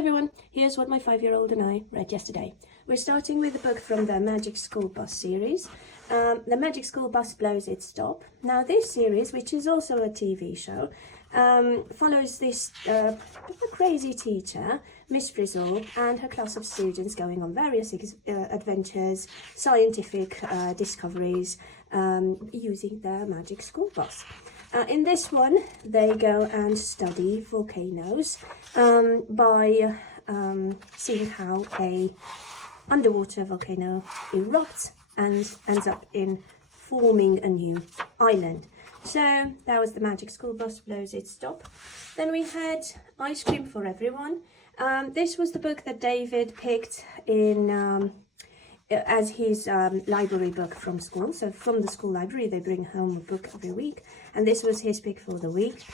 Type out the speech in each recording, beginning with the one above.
everyone, here's what my 5-year-old and I read yesterday. We're starting with a book from the Magic School Bus series. The Magic School Bus Blows Its Stop. Now this series, which is also a TV show, follows this crazy teacher, Miss Frizzle, and her class of students going on various adventures, scientific discoveries, using their magic school bus. In this one, they go and study volcanoes by seeing how a underwater volcano erupts and ends up in forming a new island. So that was the Magic School Bus Blows Its Stop. Then we had Ice Cream for Everyone. This was the book that David picked in as his library book from school. So from the school library, they bring home a book every week, and this was his pick for the week.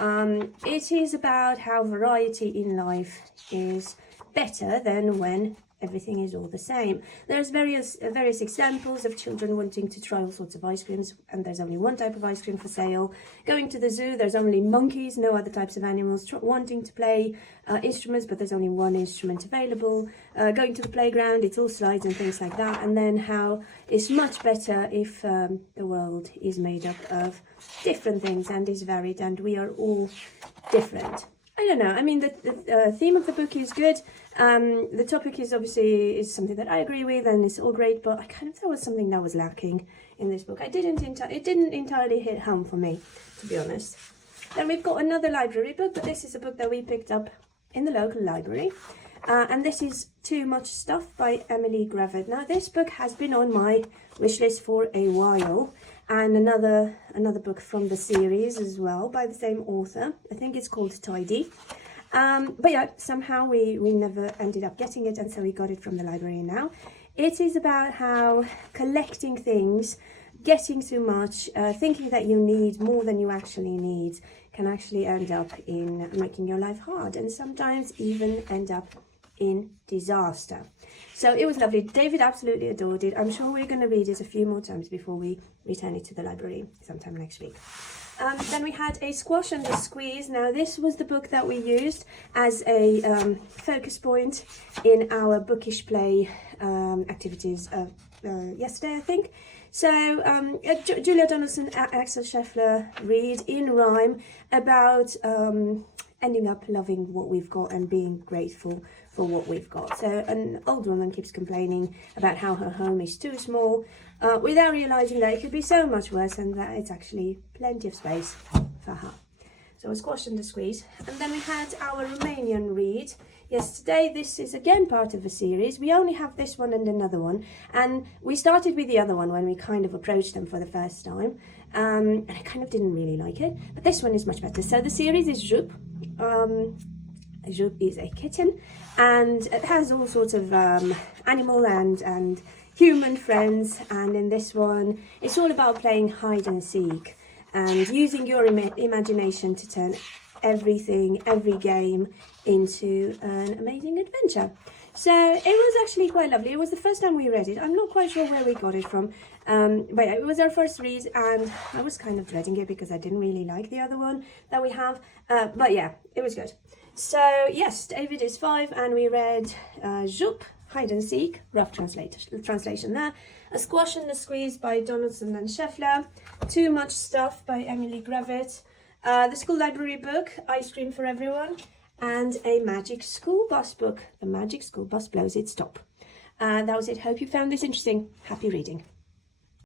It is about how variety in life is better than when everything is all the same. There's various examples of children wanting to try all sorts of ice creams, and there's only one type of ice cream for sale. Going to the zoo, there's only monkeys, no other types of animals. Wanting to play instruments, but there's only one instrument available. Going to the playground, it's all slides and things like that. And then how it's much better if the world is made up of different things and is varied, and we are all different. I don't know. I mean, the theme of the book is good. The topic is obviously something that I agree with, and it's all great. But I kind of thought was something that was lacking in this book. It didn't entirely hit home for me, to be honest. Then we've got another library book, but this is a book that we picked up in the local library, and this is Too Much Stuff by Emily Gravett. Now, this book has been on my wish list for a while. And another book from the series as well by the same author. I think it's called Tidy. But yeah, somehow we never ended up getting it, and so we got it from the library now. It is about how collecting things, getting too much, thinking that you need more than you actually need, can actually end up in making your life hard, and sometimes even end up in disaster. So it was lovely. David absolutely adored it. I'm sure we're going to read it a few more times before we return it to the library sometime next week. Then we had A Squash and a Squeeze. Now this was the book that we used as a focus point in our bookish play activities yesterday, I think. So Julia Donaldson and Axel Scheffler read in rhyme about ending up loving what we've got and being grateful for what we've got. So an old woman keeps complaining about how her home is too small, without realising that it could be so much worse and that it's actually plenty of space for her. So A Squash and a Squeeze. And then we had our Romanian read yesterday. This is again part of a series. We only have this one and another one, and we started with the other one when we kind of approached them for the first time, and I kind of didn't really like it, but this one is much better. So the series is Jup. Jup is a kitten, and it has all sorts of animal and human friends, and in this one it's all about playing hide and seek and using your imagination to turn every game into an amazing adventure. So it was actually quite lovely. It was the first time we read it. I'm not quite sure where we got it from, but yeah, it was our first read, and I was kind of dreading it because I didn't really like the other one that we have, but yeah, it was good. So yes, David is 5, and we read Jup, Hide and Seek, rough translation there, A Squash and a Squeeze by Donaldson and Scheffler, Too Much Stuff by Emily Gravett, the school library book, Ice Cream for Everyone, and a Magic School Bus book, The Magic School Bus Blows Its Stop. That was it. Hope you found this interesting. Happy reading.